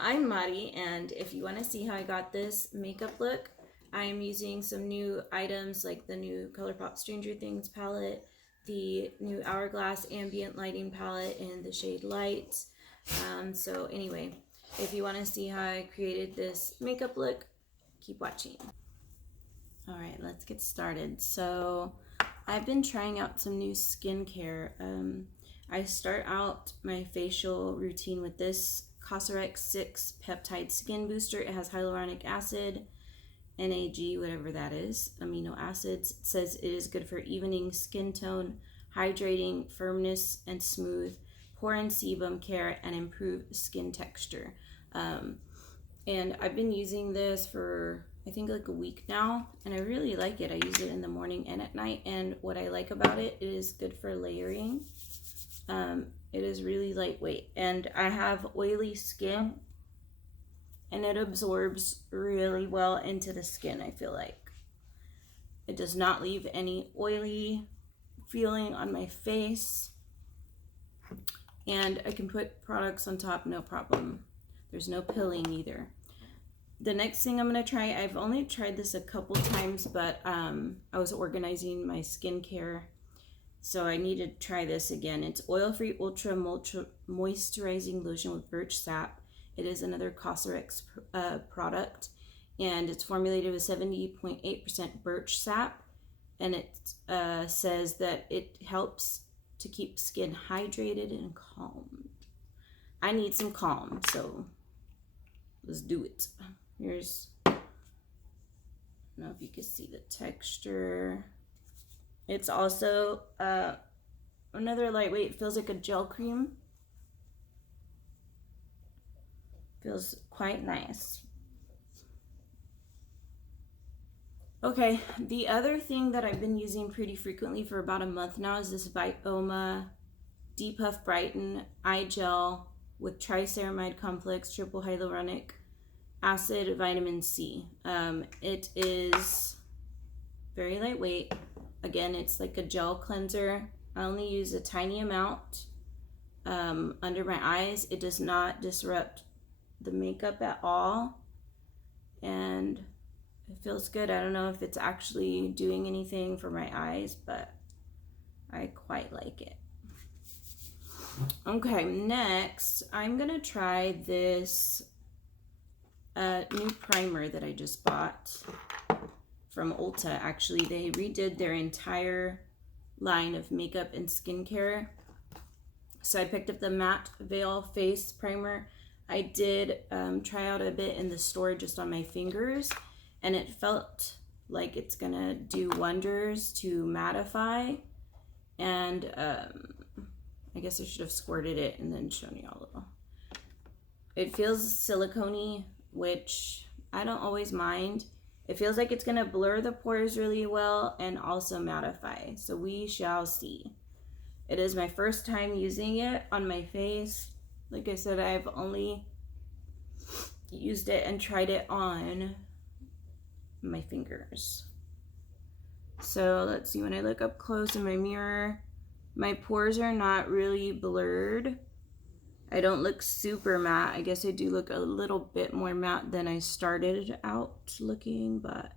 I'm Mari, and if you want to see how I got this makeup look, I'm using some new items like the new Colourpop Stranger Things palette, the new Hourglass Ambient lighting palette in the shade Light. So anyway, if you want to see how I created this makeup look, keep watching. Alright, let's get started. So I've been trying out some new skincare. I start out my facial routine with this Cosrx 6 Peptide Skin Booster. It has hyaluronic acid, NAG, whatever that is, amino acids. It says it is good for evening skin tone, hydrating, firmness, and smooth, pore and sebum care, and improve skin texture. And I've been using this for, I think, like a week now, and I really like it. I use it in the morning and at night, and what I like about it, it is good for layering. It is really lightweight, and I have oily skin, and it absorbs really well into the skin. I feel like it does not leave any oily feeling on my face, and I can put products on top, no problem. There's no pilling either. The next thing I'm going to try, I've only tried this a couple times, but I was organizing my skincare, so I need to try this again. It's oil-free ultra moisturizing lotion with birch sap. It is another Cosrx product, and it's formulated with 70.8% birch sap, and it says that it helps to keep skin hydrated and calm. I need some calm, so let's do it. Here's, I don't know if you can see the texture. It's also another lightweight, feels like a gel cream. Feels quite nice. Okay, the other thing that I've been using pretty frequently for about a month now is this Bioma Depuff Brighten Eye Gel with triceramide complex, triple hyaluronic acid, vitamin C. It is very lightweight. Again, it's like a gel cleanser. I only use a tiny amount under my eyes. It does not disrupt the makeup at all, and it feels good. I don't know if it's actually doing anything for my eyes, but I quite like it. Okay, next I'm gonna try this new primer that I just bought from Ulta. Actually, they redid their entire line of makeup and skincare. So I picked up the Matte Veil Face Primer. I did try out a bit in the store just on my fingers, and it felt like it's gonna do wonders to mattify. And I guess I should have squirted it and then shown you all a little. It feels silicone-y, which I don't always mind. It feels like it's gonna blur the pores really well and also mattify, so we shall see. It is my first time using it on my face. Like I said, I've only used it and tried it on my fingers. So let's see, when I look up close in my mirror, my pores are not really blurred. I don't look super matte. I guess I do look a little bit more matte than I started out looking, but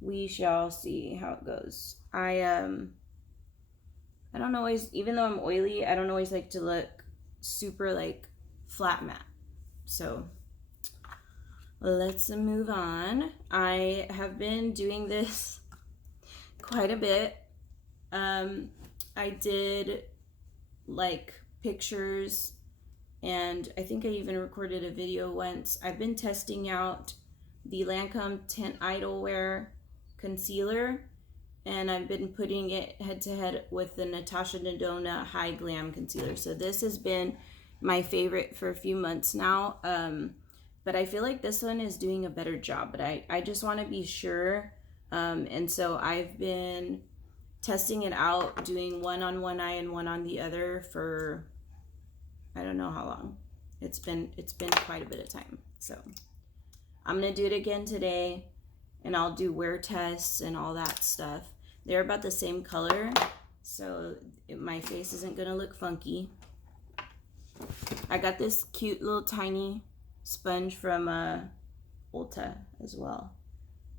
we shall see how it goes. I don't always, even though I'm oily, I don't always like to look super like flat matte. So let's move on. I have been doing this quite a bit. I did like pictures, and I think I even recorded a video once. I've been testing out the Lancome Tint Idlewear concealer, and I've been putting it head to head with the Natasha Denona High Glam concealer. So this has been my favorite for a few months now, but I feel like this one is doing a better job, but I just want to be sure, and so I've been testing it out, doing one on one eye and one on the other for I don't know how long. It's been quite a bit of time. So I'm gonna do it again today, and I'll do wear tests and all that stuff. They're about the same color, so my face isn't gonna look funky. I got this cute little tiny sponge from Ulta as well.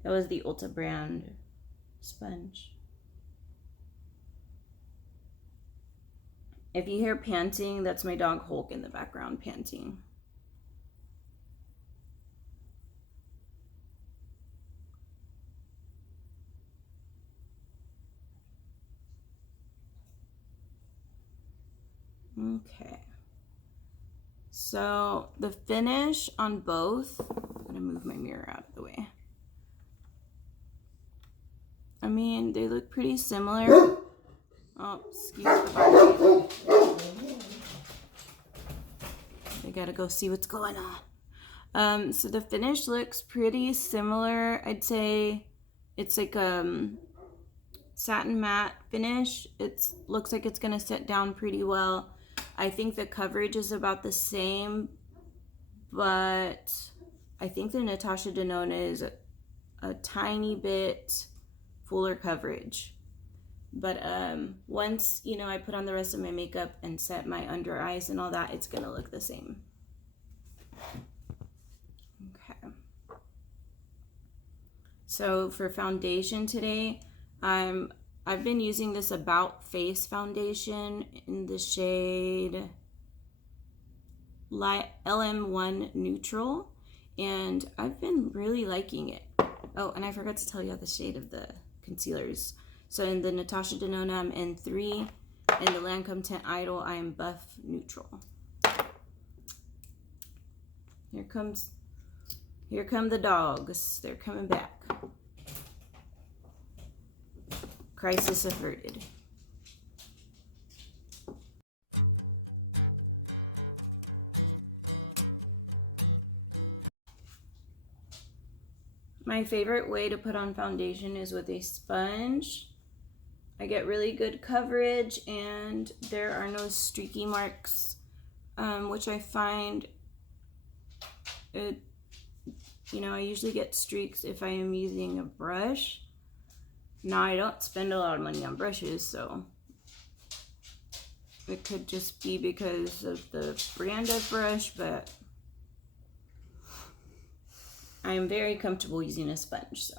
It was the Ulta brand sponge. If you hear panting, that's my dog Hulk in the background panting. Okay. So the finish on both, I'm gonna move my mirror out of the way. I mean, they look pretty similar. Oh, excuse the barking. I gotta go see what's going on. So the finish looks pretty similar. I'd say it's like satin matte finish. It looks like it's gonna set down pretty well. I think the coverage is about the same, but I think the Natasha Denona is a tiny bit fuller coverage. But once, you know, I put on the rest of my makeup and set my under eyes and all that, it's gonna look the same. Okay. So for foundation today, I've been using this About Face foundation in the shade LM1 Neutral, and I've been really liking it. Oh, and I forgot to tell you the shade of the concealers. So in the Natasha Denona, I'm N3. In the Lancome Tint Idol, I am Buff Neutral. Here come the dogs. They're coming back. Crisis averted. My favorite way to put on foundation is with a sponge. I get really good coverage and there are no streaky marks, which I find it, you know, I usually get streaks if I am using a brush. Now I don't spend a lot of money on brushes, so it could just be because of the brand of brush, but I am very comfortable using a sponge, so.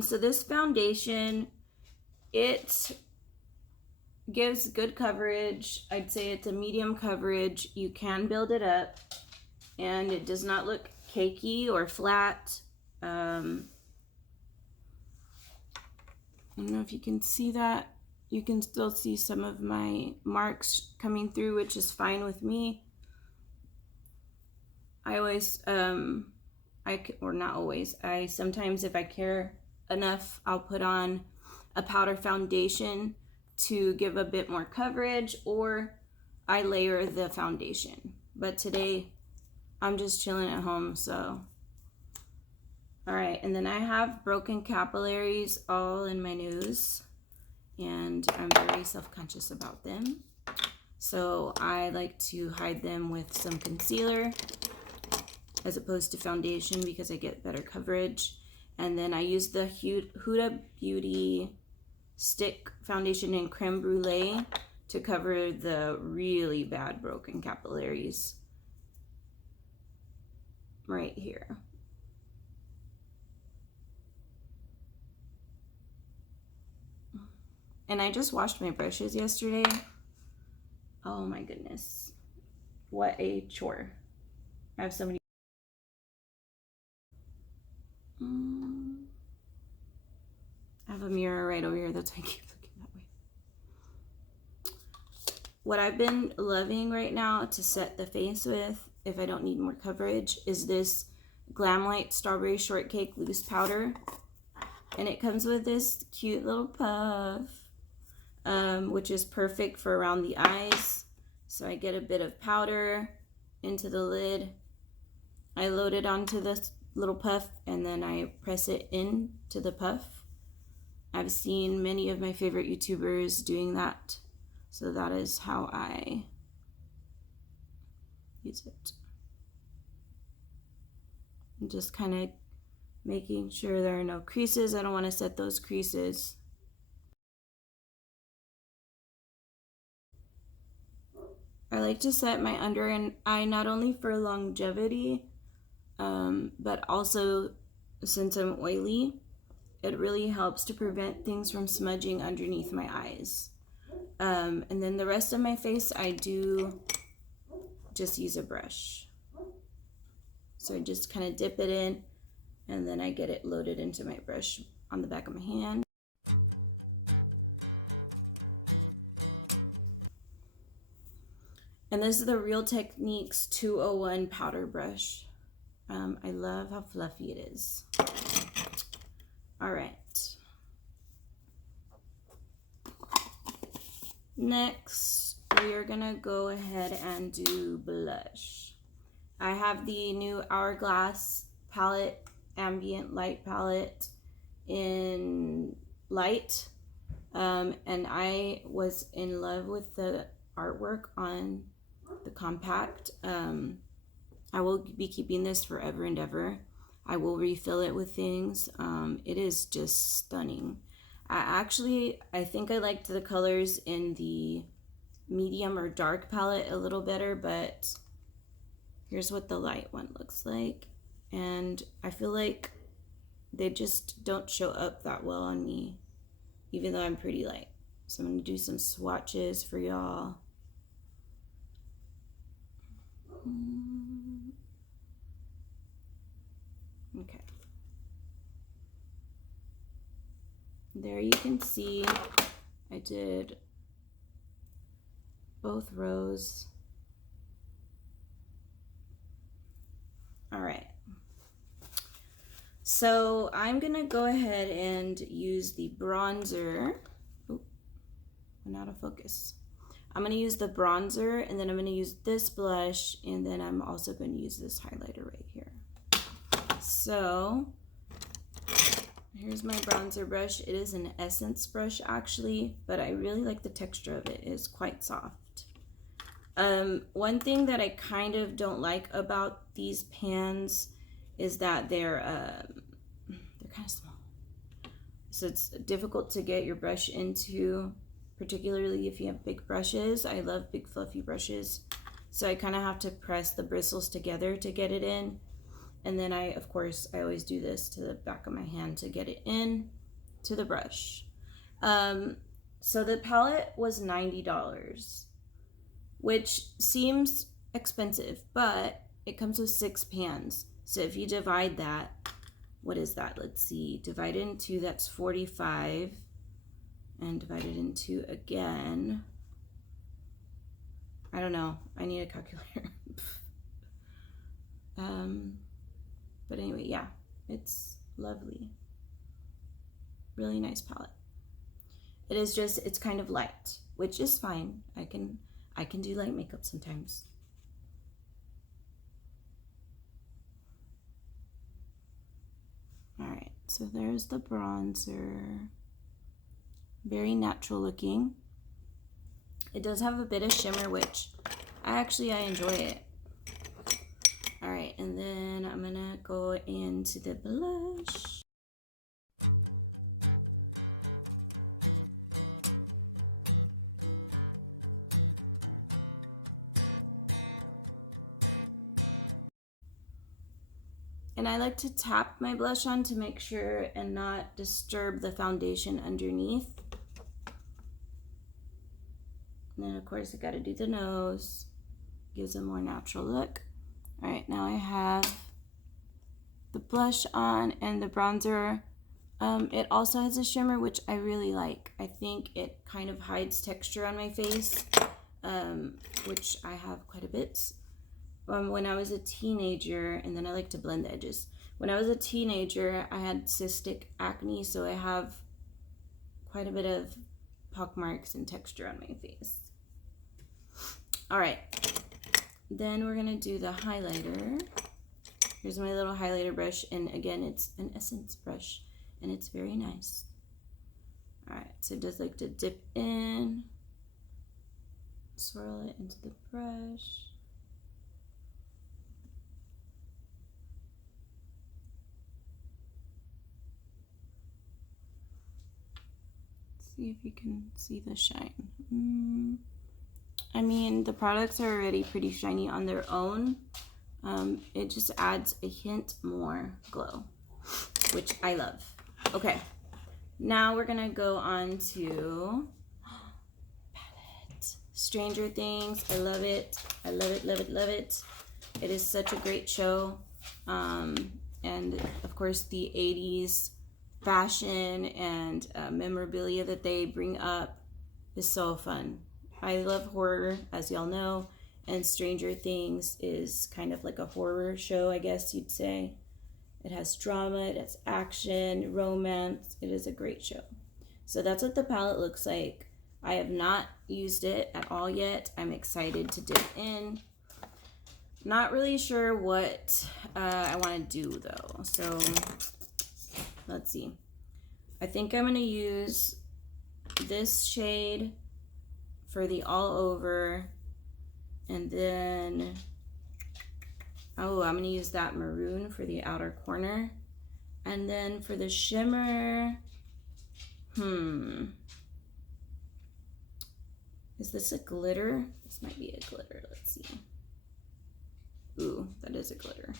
So this foundation, it gives good coverage. I'd say it's a medium coverage. You can build it up, and it does not look cakey or flat. I don't know if you can see that. You can still see some of my marks coming through, which is fine with me. I always, or not always, I sometimes, if I care enough, I'll put on a powder foundation to give a bit more coverage, or I layer the foundation. But today, I'm just chilling at home, so. All right, and then I have broken capillaries all in my nose, and I'm very self-conscious about them. So I like to hide them with some concealer as opposed to foundation because I get better coverage. And then I use the Huda Beauty Stick Foundation in Creme Brulee to cover the really bad broken capillaries right here. And I just washed my brushes yesterday. Oh my goodness. What a chore. I have so many. I have a mirror right over here. That's why I keep looking that way. What I've been loving right now to set the face with, if I don't need more coverage, is this Glamlite Strawberry Shortcake Loose Powder. And it comes with this cute little puff, which is perfect for around the eyes. So I get a bit of powder into the lid. I load it onto this little puff and then I press it into the puff. I've seen many of my favorite YouTubers doing that. So that is how I use it. I'm just kind of making sure there are no creases. I don't want to set those creases. I like to set my under eye not only for longevity, but also since I'm oily, it really helps to prevent things from smudging underneath my eyes. And then the rest of my face, I do just use a brush. So I just kind of dip it in, and then I get it loaded into my brush on the back of my hand. And this is the Real Techniques 201 powder brush. I love how fluffy it is. All right. Next, we are gonna go ahead and do blush. I have the new Hourglass palette, Ambient Light palette in light. And I was in love with the artwork on the compact. I will be keeping this forever and ever. I will refill it with things. It is just stunning. I think I liked the colors in the medium or dark palette a little better, but here's what the light one looks like. And I feel like they just don't show up that well on me, even though I'm pretty light. So I'm gonna do some swatches for y'all. Okay. There you can see I did both rows. All right. So I'm gonna go ahead and use the bronzer. Oh, went out of focus. I'm gonna use the bronzer, and then I'm gonna use this blush, and then I'm also gonna use this highlighter right here. So here's my bronzer brush. It is an Essence brush actually, but I really like the texture of it. It is quite soft. One thing that I kind of don't like about these pans is that they're kind of small. So it's difficult to get your brush into, particularly if you have big brushes. I love big fluffy brushes. So I kind of have to press the bristles together to get it in. And then of course, I always do this to the back of my hand to get it in to the brush. So the palette was $90, which seems expensive, but it comes with 6 pans. So if you divide that, what is that? Let's see, divide it in 2, that's 45. And divide it in 2 again. I don't know, I need a calculator. But anyway, yeah, it's lovely. Really nice palette. It is just, it's kind of light, which is fine. I can do light makeup sometimes. All right, so there's the bronzer. Very natural looking. It does have a bit of shimmer, which I enjoy it. All right, and then I'm gonna go into the blush. And I like to tap my blush on to make sure and not disturb the foundation underneath. And then of course I gotta do the nose. Gives a more natural look. All right, now I have the blush on and the bronzer. It also has a shimmer, which I really like. I think it kind of hides texture on my face, which I have quite a bit. When I was a teenager, and then I like to blend the edges. When I was a teenager, I had cystic acne, so I have quite a bit of pockmarks and texture on my face. All right, then we're gonna do the highlighter. Here's my little highlighter brush, and again, it's an Essence brush, and it's very nice. All right, so just like to dip in, swirl it into the brush. See if you can see the shine. I mean, the products are already pretty shiny on their own. It just adds a hint more glow, which I love. Okay, now we're gonna go on to palette. Stranger Things. I love it. I love it, love it, love it. It is such a great show. And of course the 80s fashion and memorabilia that they bring up is so fun. I love horror, as y'all know, and Stranger Things is kind of like a horror show, I guess you'd say. It has drama, it has action, romance. It is a great show. So that's what the palette looks like. I have not used it at all yet. I'm excited to dip in. Not really sure what I want to do though. So let's see. I think I'm going to use this shade for the all over, and then I'm going to use that maroon for the outer corner, and then for the shimmer, is this a glitter? This might be a glitter. Let's see. Ooh, that is a glitter.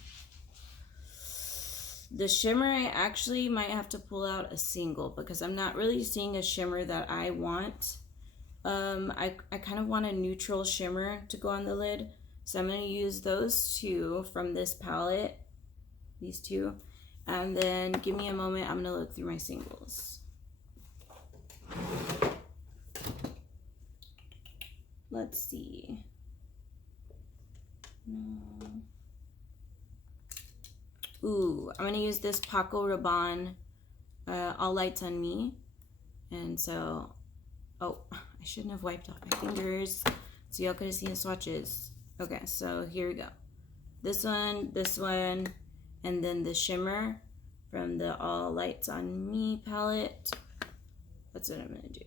The shimmer, I actually might have to pull out a single because I'm not really seeing a shimmer that I want. I kind of want a neutral shimmer to go on the lid. So I'm going to use those two from this palette. These two. And then give me a moment. I'm going to look through my singles. Let's see. No. Ooh, I'm going to use this Paco Rabanne All Lights on Me. And so, oh, I shouldn't have wiped off my fingers so y'all could have seen the swatches. Okay, so here we go. This one, and then the shimmer from the All Lights on Me palette. That's what I'm going to do.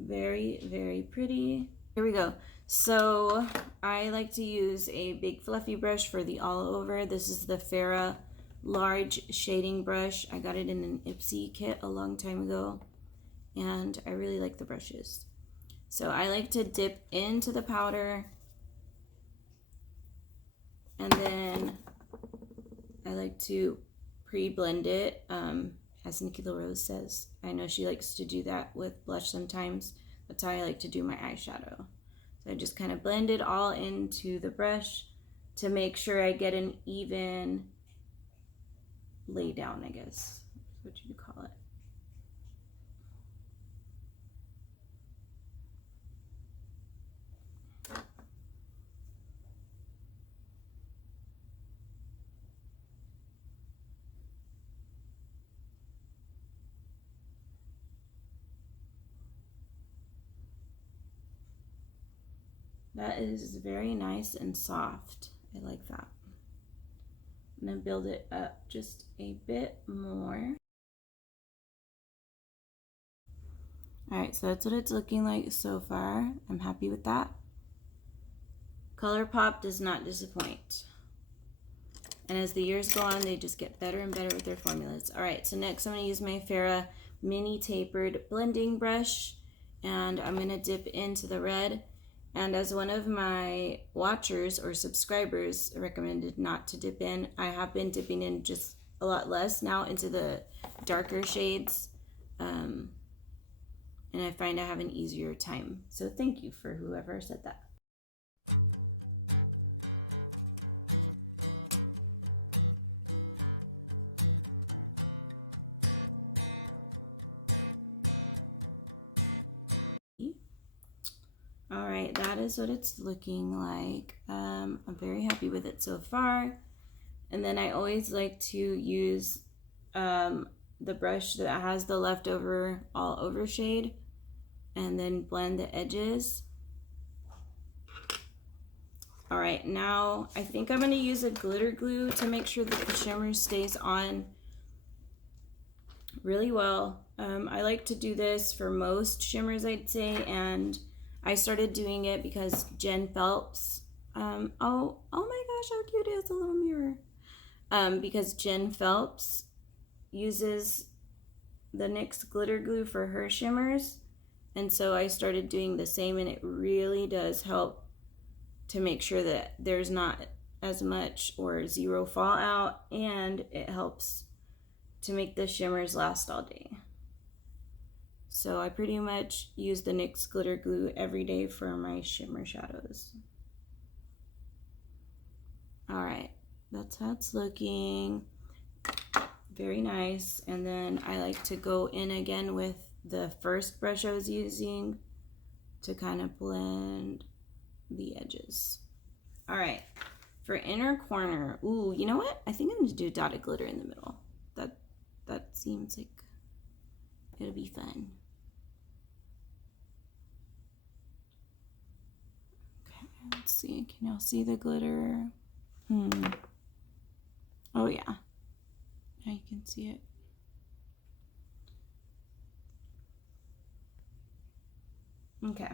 Very, very pretty. Here we go. So I like to use a big fluffy brush for the all over. This is the Farah large shading brush. I got it in an Ipsy kit a long time ago, and I really like the brushes. So I like to dip into the powder, and then I like to pre-blend it, as Nikki LaRose says. I know she likes to do that with blush sometimes. That's how I like to do my eyeshadow. So I just kind of blend it all into the brush to make sure I get an even lay down, I guess. What would you call it? That is very nice and soft. I like that. I'm gonna build it up just a bit more. All right, so that's what it's looking like so far. I'm happy with that. Colourpop does not disappoint. And as the years go on, they just get better and better with their formulas. All right, so next I'm gonna use my Farah mini tapered blending brush, and I'm gonna dip into the red. And as one of my watchers or subscribers recommended not to dip in, I have been dipping in just a lot less now into the darker shades. And I find I have an easier time. So thank you for whoever said that. All right, that is what it's looking like. I'm very happy with it so far. And then I always like to use the brush that has the leftover all over shade and then blend the edges. All right, now I think I'm gonna use a glitter glue to make sure that the shimmer stays on really well. I like to do this for most shimmers, I'd say, and I started doing it because Jen Phelps, oh my gosh, how cute it is, a little mirror. Because Jen Phelps uses the NYX glitter glue for her shimmers, And so I started doing the same, and it really does help to make sure that there's not as much or zero fallout, and it helps to make the shimmers last all day. So I pretty much use the NYX glitter glue every day for my shimmer shadows. All right, that's how it's looking. Very nice. And then I like to go in again with the first brush I was using to kind of blend the edges. All right, for inner corner, ooh, you know what? I think I'm gonna do dotted glitter in the middle. That seems like it'll be fun. Okay, let's see. Can y'all see the glitter? Oh yeah. Now you can see it. Okay.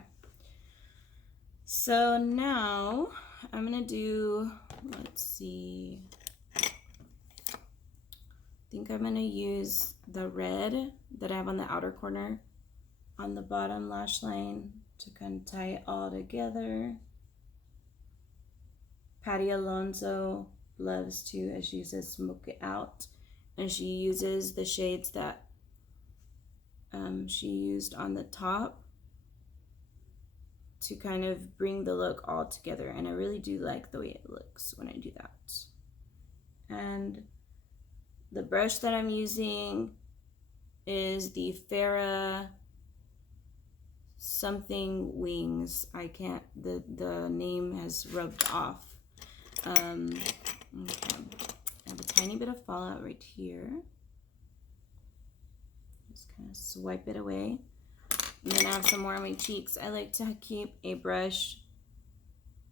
So now I'm gonna do, let's see. I think I'm gonna use the red that I have on the outer corner on the bottom lash line to kind of tie it all together. Patty Alonso loves to, as she says, smoke it out. And she uses the shades that she used on the top to kind of bring the look all together. And I really do like the way it looks when I do that. And the brush that I'm using is the Farah something wings. I can't, the name has rubbed off. Okay. I have a tiny bit of fallout right here. Just kind of swipe it away. And then I have some more on my cheeks. I like to keep a brush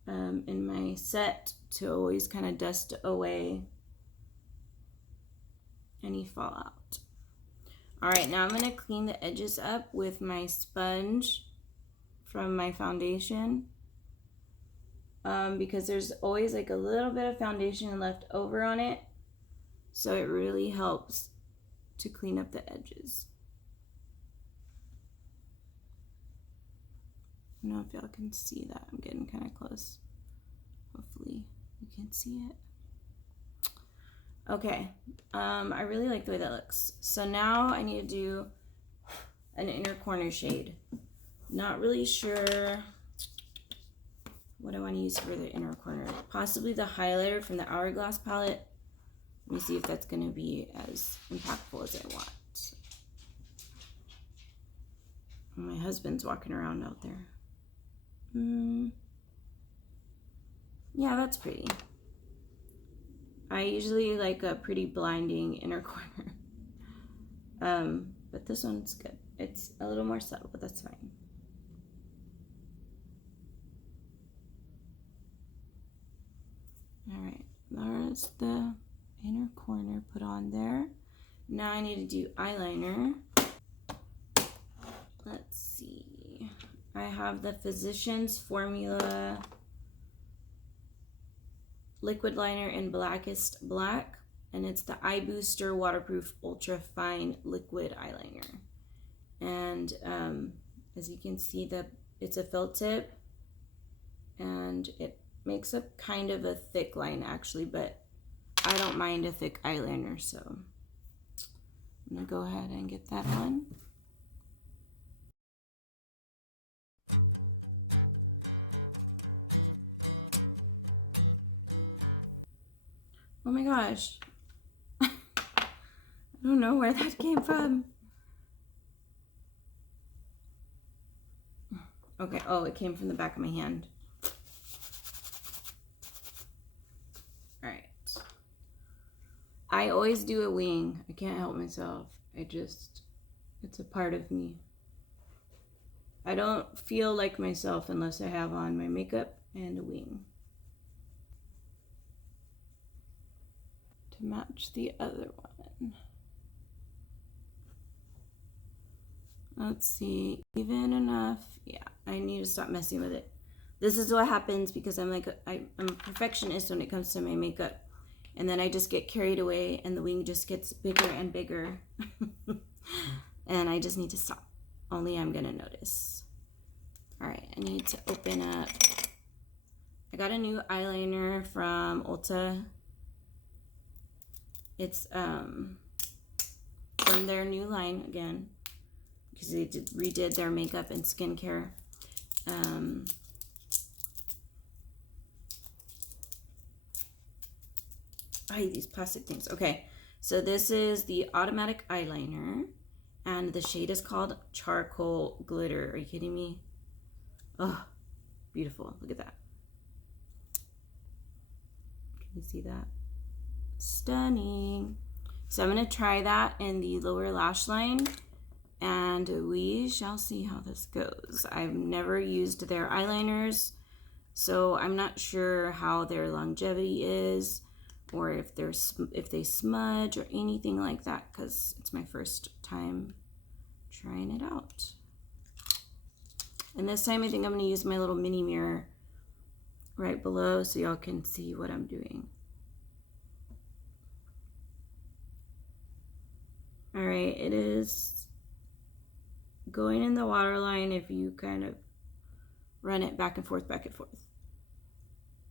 in my set to always kind of dust away any fallout. All right, now I'm gonna clean the edges up with my sponge from my foundation because there's always like a little bit of foundation left over on it. So it really helps to clean up the edges. I don't know if y'all can see that. I'm getting kind of close. Hopefully you can see it. Okay, I really like the way that looks. So now I need to do an inner corner shade. Not really sure what I want to use for the inner corner. Possibly the highlighter from the Hourglass palette. Let me see if that's going to be as impactful as I want. My husband's walking around out there. Yeah, that's pretty. I usually like a pretty blinding inner corner. But this one's good. It's a little more subtle, but that's fine. All right, there's the inner corner put on there. Now I need to do eyeliner. Let's see. I have the Physicians Formula liquid liner in Blackest Black, and it's the Eye Booster Waterproof Ultra Fine Liquid Eyeliner. And as you can see, it's a felt tip, and it makes a kind of a thick line actually, but I don't mind a thick eyeliner, so I'm gonna go ahead and get that on. Oh my gosh. I don't know where that came from. Okay, oh, it came from the back of my hand. All right. I always do a wing. I can't help myself. It's a part of me. I don't feel like myself unless I have on my makeup and a wing to match the other one. Let's see, even enough. Yeah, I need to stop messing with it. This is what happens because I'm a perfectionist when it comes to my makeup. And then I just get carried away and the wing just gets bigger and bigger. And I just need to stop. only I'm gonna notice. All right, I need to open up. I got a new eyeliner from Ulta. It's from their new line again, because they redid their makeup and skincare. I hate these plastic things. Okay, so this is the automatic eyeliner, and the shade is called Charcoal Glitter. Are you kidding me? Oh, beautiful. Look at that. Can you see that? Stunning. So I'm going to try that in the lower lash line, and we shall see how this goes. I've never used their eyeliners, so I'm not sure how their longevity is, or if they smudge or anything like that, because it's my first time trying it out. And this time I think I'm going to use my little mini mirror right below so y'all can see what I'm doing. All right, it is going in the waterline if you kind of run it back and forth, back and forth.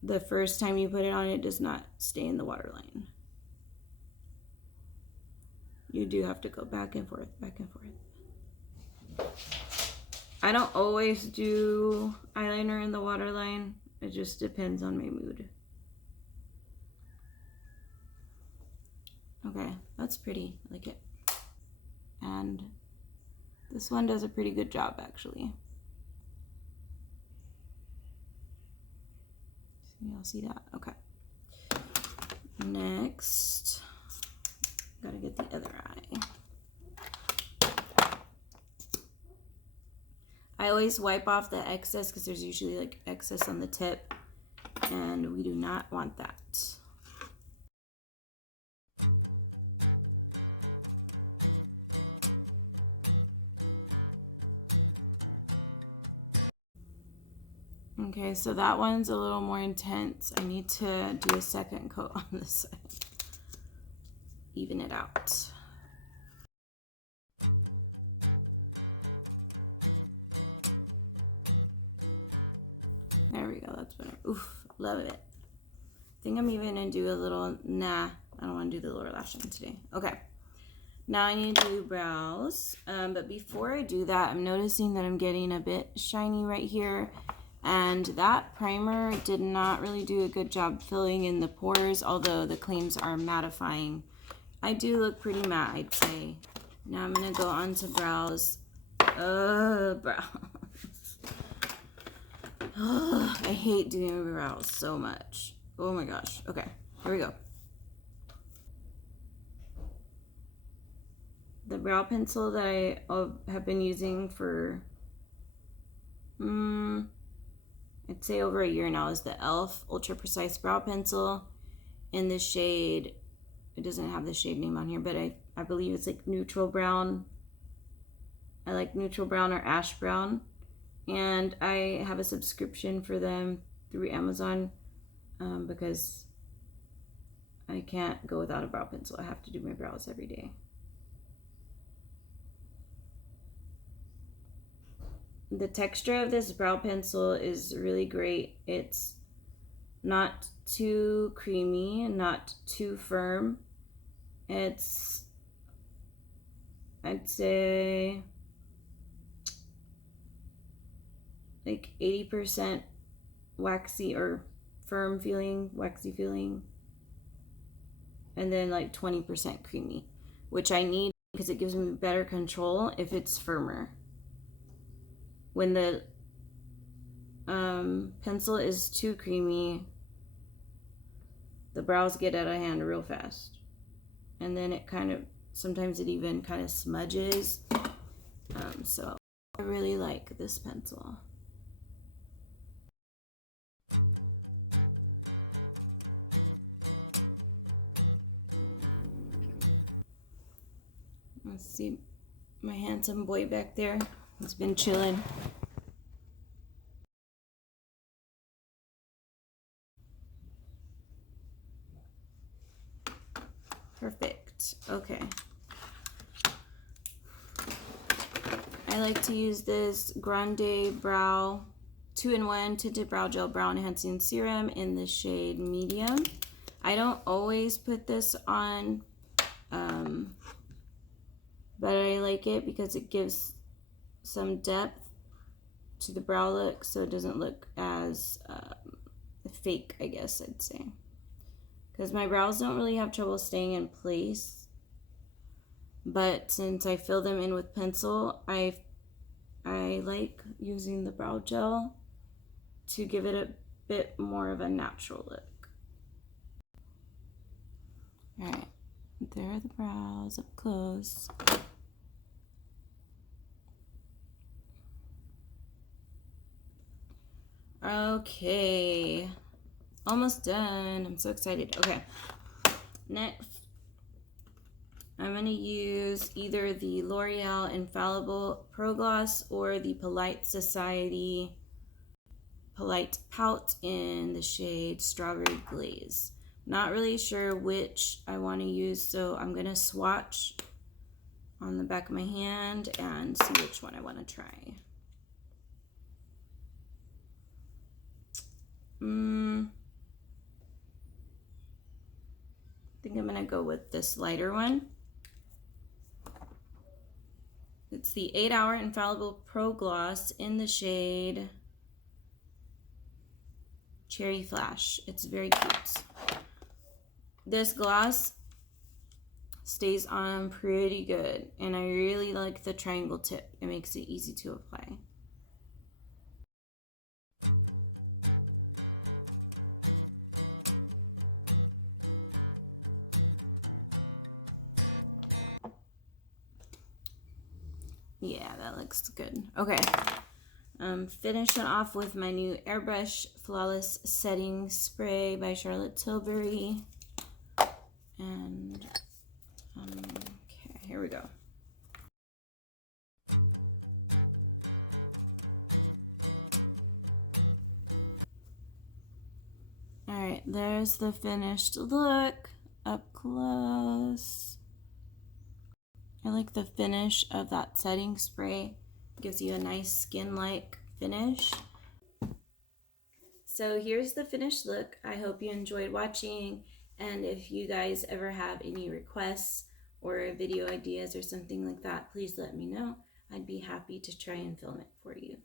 The first time you put it on, it does not stay in the waterline. You do have to go back and forth, back and forth. I don't always do eyeliner in the waterline. It just depends on my mood. Okay, that's pretty. I like it. And this one does a pretty good job, actually. Y'all see that? Okay. Next, gotta get the other eye. I always wipe off the excess because there's usually like excess on the tip, and we do not want that. Okay, so that one's a little more intense. I need to do a second coat on this side. Even it out. There we go, that's better. Oof, love it. I think I'm even gonna do a little, nah, I don't wanna do the lower lash line today. Okay, now I need to do brows. But before I do that, I'm noticing that I'm getting a bit shiny right here. And that primer did not really do a good job filling in the pores, although the claims are mattifying. I do look pretty matte, I'd say. Now I'm gonna go on to brows. Brows. I hate doing brows so much. Oh my gosh. Okay, here we go. The brow pencil that I have been using for I'd say over a year now is the e.l.f. Ultra Precise Brow Pencil in the shade, it doesn't have the shade name on here, but I believe it's like neutral brown. I like neutral brown or ash brown. And I have a subscription for them through Amazon because I can't go without a brow pencil. I have to do my brows every day. The texture of this brow pencil is really great. It's not too creamy and not too firm. It's, I'd say, like 80% waxy or firm feeling, waxy feeling, and then like 20% creamy, which I need because it gives me better control if it's firmer. When the pencil is too creamy, the brows get out of hand real fast. And then it kind of, sometimes it even kind of smudges. So I really like this pencil. Let's see my handsome boy back there. He's been chilling. Perfect. Okay. I I like to use this Grande Brow 2-in-1 Tinted Brow Gel Brow Enhancing Serum in the shade Medium. I don't always put this on, but I like it because it gives some depth to the brow look, so it doesn't look as fake, I guess I'd say. Because my brows don't really have trouble staying in place, but since I fill them in with pencil, I like using the brow gel to give it a bit more of a natural look. Alright, there are the brows up close. Okay, almost done. I'm so excited. Okay, next I'm going to use either the L'Oreal Infallible Pro Gloss or the Polite Society Polite Pout in the shade Strawberry Glaze. Not really sure which I want to use, so I'm going to swatch on the back of my hand and see which one I want to try. I think I'm going to go with this lighter one. It's the 8-Hour Infallible Pro Gloss in the shade Cherry Flash. It's very cute. This gloss stays on pretty good, and I really like the triangle tip. It makes it easy to apply. Yeah, that looks good. Okay, finishing off with my new Airbrush Flawless Setting Spray by Charlotte Tilbury. And, okay, here we go. Alright, there's the finished look up close. I like the finish of that setting spray. It gives you a nice skin-like finish. So here's the finished look. I hope you enjoyed watching, and if you guys ever have any requests or video ideas or something like that, please let me know. I'd be happy to try and film it for you.